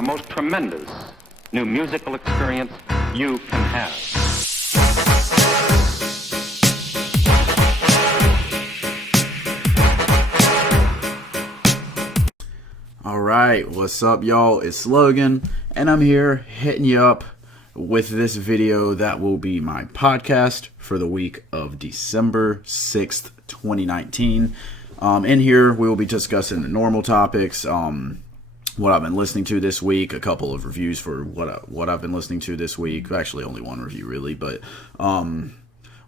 the most tremendous new musical experience you can have. Alright, what's up y'all? It's Logan, and I'm here hitting you up with this video that will be my podcast for the week of December 6th, 2019. In here, we will be discussing the normal topics, what I've been listening to this week, a couple of reviews for what I've been listening to this week. Actually, only one review, really, but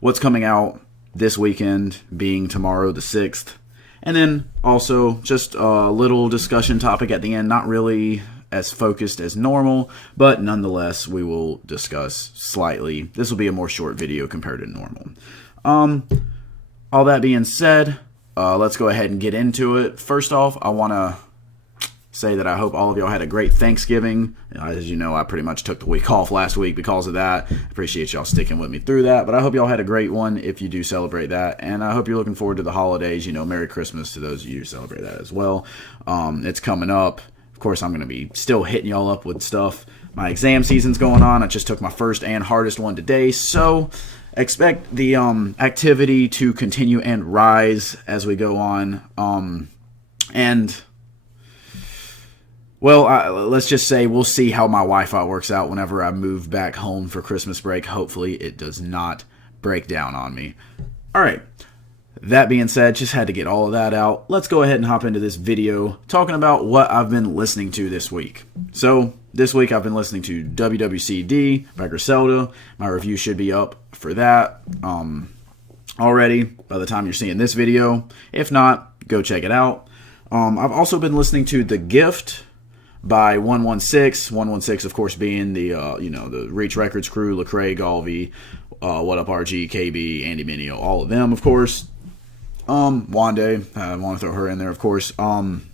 what's coming out this weekend, being tomorrow the 6th. And then also just a little discussion topic at the end, not really as focused as normal, but nonetheless, we will discuss slightly. This will be a more short video compared to normal. All that being said, let's go ahead and get into it. First off, I want to say that I hope all of y'all had a great Thanksgiving. As you know, I pretty much took the week off last week because of that. Appreciate y'all sticking with me through that, but I hope y'all had a great one if you do celebrate that, and I hope you're looking forward to the holidays. You know, Merry Christmas to those of you who celebrate that as well. It's coming up. Of course, I'm going to be still hitting y'all up with stuff. My exam season's going on. I just took my first and hardest one today, so expect the activity to continue and rise as we go on. Well, let's just say we'll see how my Wi-Fi works out whenever I move back home for Christmas break. Hopefully it does not break down on me. All right. That being said, just had to get all of that out. Let's go ahead and hop into this video talking about what I've been listening to this week. So this week I've been listening to WWCD by Griselda. My review should be up for that already by the time you're seeing this video. If not, go check it out. I've also been listening to The Gift by 116. 116, of course, being the the Reach Records crew, Lecrae, Galvey, What Up RG, KB, Andy Mineo, all of them, of course. Wande, I want to throw her in there, of course. And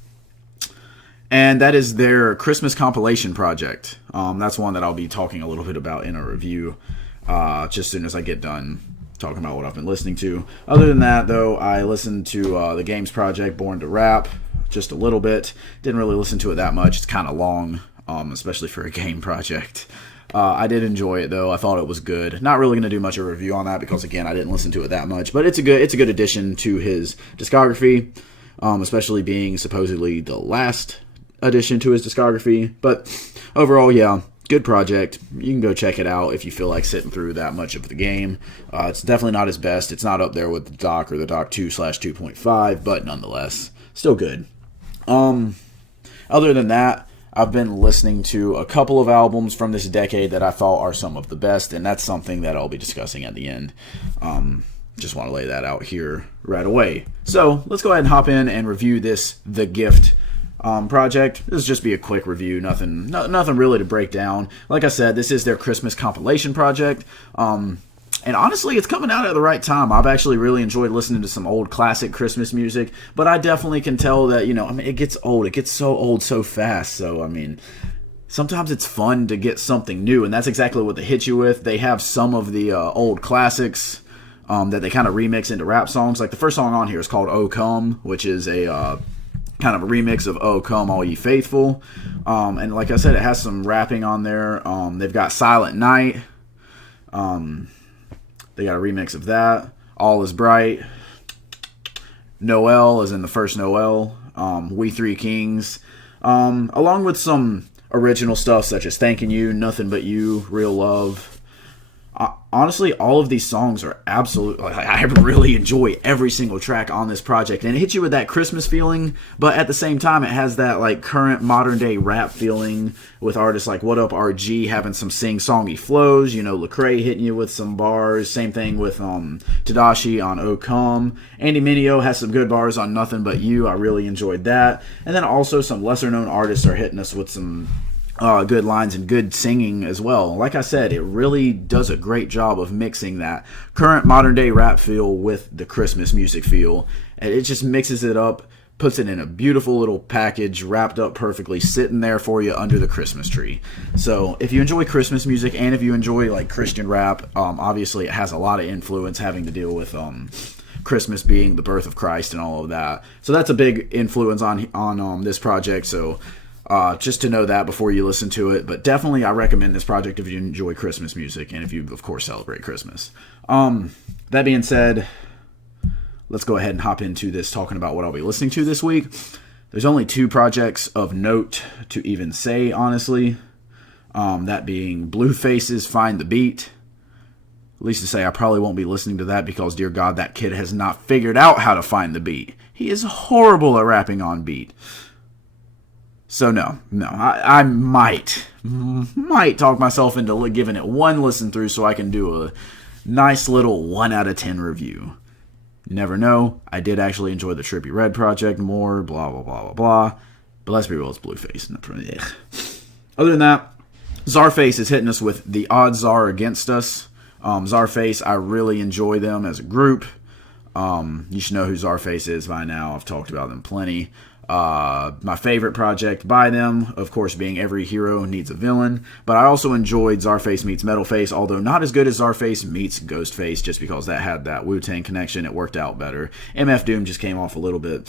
that is their Christmas compilation project. That's one that I'll be talking a little bit about in a review, just as soon as I get done talking about what I've been listening to. Other than that, though, I listened to the Games Project, Born to Rap, just a little bit. Didn't really listen to it that much. It's kind of long, especially for a game project. I did enjoy it, though. I thought it was good. Not really going to do much of a review on that because, again, I didn't listen to it that much. But it's a good addition to his discography, especially being supposedly the last addition to his discography. But overall, yeah, good project. You can go check it out if you feel like sitting through that much of the game. It's definitely not his best. It's not up there with the Doc or the Doc 2/2.5, but nonetheless, still good. Other than that, I've been listening to a couple of albums from this decade that I thought are some of the best, and that's something that I'll be discussing at the end. Just want to lay that out here right away. So let's go ahead and hop in and review this The Gift project. This will just be a quick review, nothing really to break down. Like I said, this is their Christmas compilation project. And honestly, it's coming out at the right time. I've actually really enjoyed listening to some old classic Christmas music, but I definitely can tell that, it gets old. It gets so old so fast. So, sometimes it's fun to get something new, and that's exactly what they hit you with. They have some of the old classics that they kind of remix into rap songs. Like the first song on here is called "Oh Come," which is a kind of a remix of "Oh Come All Ye Faithful." And like I said, it has some rapping on there. They've got "Silent Night." They got a remix of that. "All Is Bright." "Noel," as in the first Noel. "We Three Kings." Along with some original stuff such as "Thanking You," "Nothing But You," "Real Love." Honestly, all of these songs are absolute. I really enjoy every single track on this project, and it hits you with that Christmas feeling, but at the same time, it has that current modern day rap feeling with artists like What Up RG having some sing-songy flows. Lecrae hitting you with some bars. Same thing with Tadashi on "Oh Come." Andy Mineo has some good bars on "Nothing But You." I really enjoyed that, and then also some lesser-known artists are hitting us with some good lines and good singing as well. Like I said, it really does a great job of mixing that current modern day rap feel with the Christmas music feel, and it just mixes it up, puts it in a beautiful little package, wrapped up perfectly, sitting there for you under the Christmas tree. So if you enjoy Christmas music and if you enjoy Christian rap, obviously it has a lot of influence having to deal with Christmas being the birth of Christ and all of that. So that's a big influence on this project. So just to know that before you listen to it. But definitely I recommend this project if you enjoy Christmas music and if you, of course, celebrate Christmas. That being said, let's go ahead and hop into this, talking about what I'll be listening to this week. There's only 2 projects of note to even say, honestly. That being Blueface's Find the Beat. At least to say, I probably won't be listening to that because, dear God, that kid has not figured out how to find the beat. He is horrible at rapping on beat. So no, I might talk myself into giving it one listen through so I can do a nice little 1 out of 10 review. Never know. I did actually enjoy the Trippie Redd project more, blah, blah, blah, blah, blah. But let's be real, it's Blueface. Other than that, Czarface is hitting us with The Odds Are Against Us. Czarface, I really enjoy them as a group. You should know who Czarface is by now. I've talked about them plenty. My favorite project by them, of course, being Every Hero Needs a Villain. But I also enjoyed Czarface meets Metalface, although not as good as Czarface meets Ghostface, just because that had that Wu-Tang connection. It worked out better. MF Doom just came off a little bit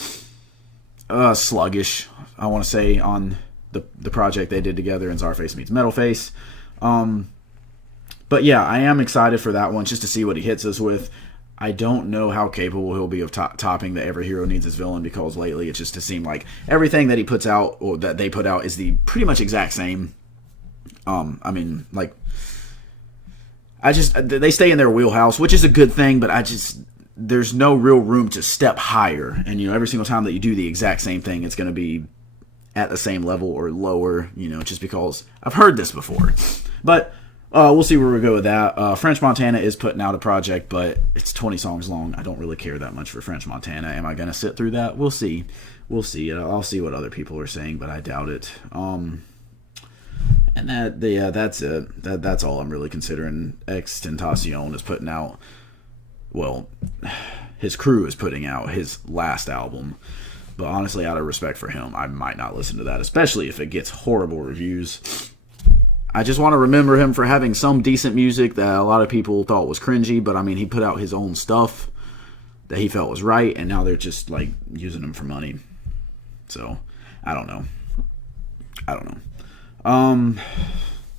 sluggish, I want to say, on the project they did together in Czarface meets Metalface. But yeah, I am excited for that one, just to see what he hits us with. I don't know how capable he'll be of topping the Every Hero Needs His Villain, because lately it just seemed like everything that he puts out, or that they put out, is the pretty much exact same. I mean, like, they stay in their wheelhouse, which is a good thing, but there's no real room to step higher. And, every single time that you do the exact same thing, it's going to be at the same level or lower, just because I've heard this before. But we'll see where we go with that. French Montana is putting out a project, but it's 20 songs long. I don't really care that much for French Montana. Am I going to sit through that? We'll see. We'll see. I'll see what other people are saying, but I doubt it. And that's it. That's all I'm really considering. XXXTentacion is putting out, well, his crew is putting out his last album. But honestly, out of respect for him, I might not listen to that, especially if it gets horrible reviews. I just want to remember him for having some decent music that a lot of people thought was cringy, but I mean, he put out his own stuff that he felt was right, and now they're just like using him for money. So, I don't know.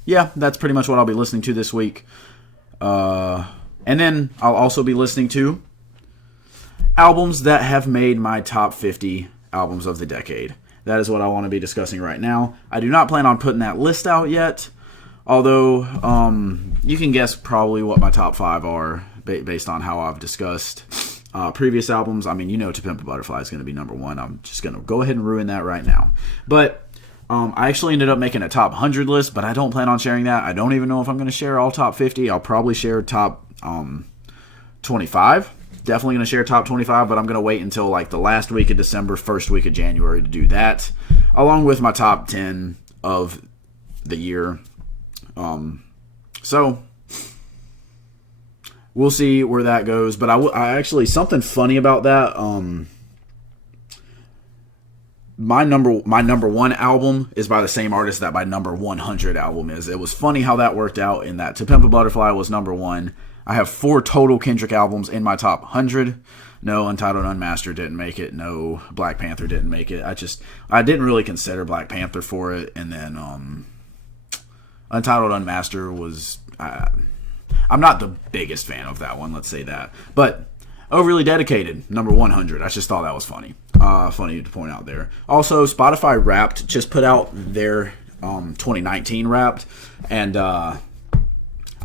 Yeah, that's pretty much what I'll be listening to this week. And then I'll also be listening to albums that have made my top 50 albums of the decade. That is what I want to be discussing right now. I do not plan on putting that list out yet, although you can guess probably what my top 5 are based on how I've discussed previous albums. I mean, To Pimp a Butterfly is going to be number 1. I'm just going to go ahead and ruin that right now. But I actually ended up making a top 100 list, but I don't plan on sharing that. I don't even know if I'm going to share all top 50. I'll probably share top 25. Definitely going to share top 25, but I'm going to wait until like the last week of December, first week of January to do that, along with my top 10 of the year. So we'll see where that goes. But I actually, something funny about that. My number 1 album is by the same artist that my number 100 album is. It was funny how that worked out, in that To Pimp a Butterfly was number 1. I have 4 total Kendrick albums in my top 100. No, Untitled Unmastered didn't make it. No, Black Panther didn't make it. I didn't really consider Black Panther for it. And then Untitled Unmastered was... I'm not the biggest fan of that one, let's say that. But Overly Dedicated, number 100. I just thought that was funny. Funny to point out there. Also, Spotify Wrapped just put out their 2019 Wrapped. And I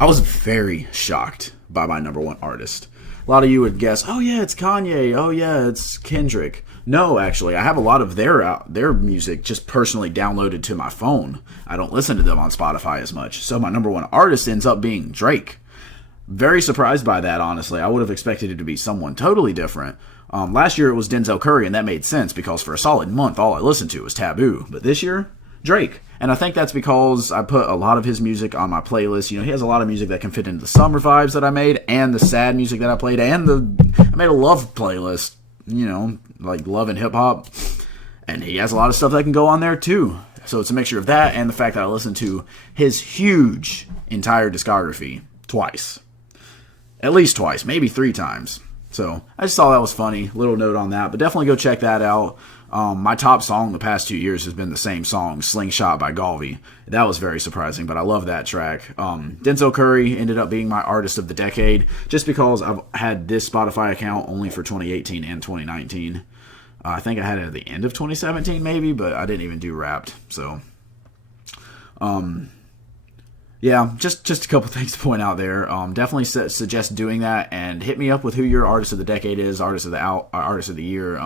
was very shocked by my number 1 artist. A lot of you would guess, oh yeah, it's Kanye. Oh yeah, it's Kendrick. No, actually, I have a lot of their music just personally downloaded to my phone. I don't listen to them on Spotify as much. So my number 1 artist ends up being Drake. Very surprised by that, honestly. I would have expected it to be someone totally different. Last year it was Denzel Curry, and that made sense because for a solid month all I listened to was Taboo. But this year, Drake. And I think that's because I put a lot of his music on my playlist. He has a lot of music that can fit into the summer vibes that I made, and the sad music that I played, and I made a love playlist, like love and hip hop. And he has a lot of stuff that can go on there too. So it's a mixture of that and the fact that I listened to his huge entire discography twice. At least twice, maybe 3 times. So I just thought that was funny. Little note on that, but definitely go check that out. My top song the past 2 years has been the same song, Slingshot by Galvi. That was very surprising, but I love that track. Denzel Curry ended up being my artist of the decade just because I've had this Spotify account only for 2018 and 2019. I think I had it at the end of 2017 maybe, but I didn't even do Wrapped. So, yeah, just a couple things to point out there. Definitely suggest doing that, and hit me up with who your artist of the decade is, artist of the year,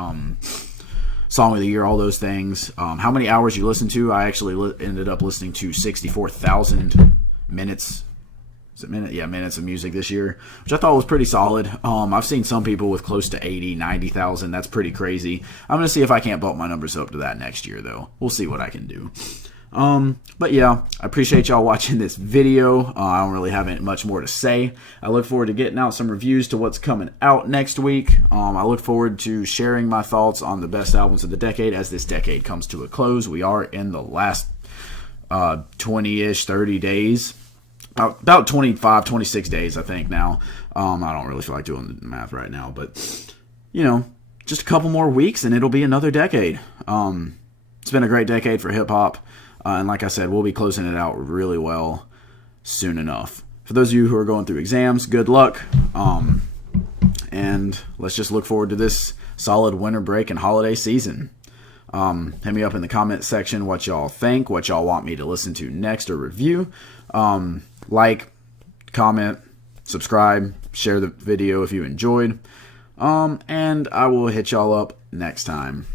song of the year, all those things. How many hours you listen to? I actually ended up listening to 64,000 minutes. Is it minute? Yeah, minutes of music this year, which I thought was pretty solid. I've seen some people with close to 80, 90,000. That's pretty crazy. I'm going to see if I can't bump my numbers up to that next year, though. We'll see what I can do. But yeah, I appreciate y'all watching this video. I don't really have much more to say. I look forward to getting out some reviews to what's coming out next week. I look forward to sharing my thoughts on the best albums of the decade as this decade comes to a close. We are in the last 20-ish, 30 days. About 25, 26 days, I think, now. I don't really feel like doing the math right now, but, just a couple more weeks and it'll be another decade. It's been a great decade for hip-hop, and like I said, we'll be closing it out really well soon enough. For those of you who are going through exams, good luck, and let's just look forward to this solid winter break and holiday season. Hit me up in the comment section what y'all think, what y'all want me to listen to next or review. Like, comment, subscribe, share the video if you enjoyed. And I will hit y'all up next time.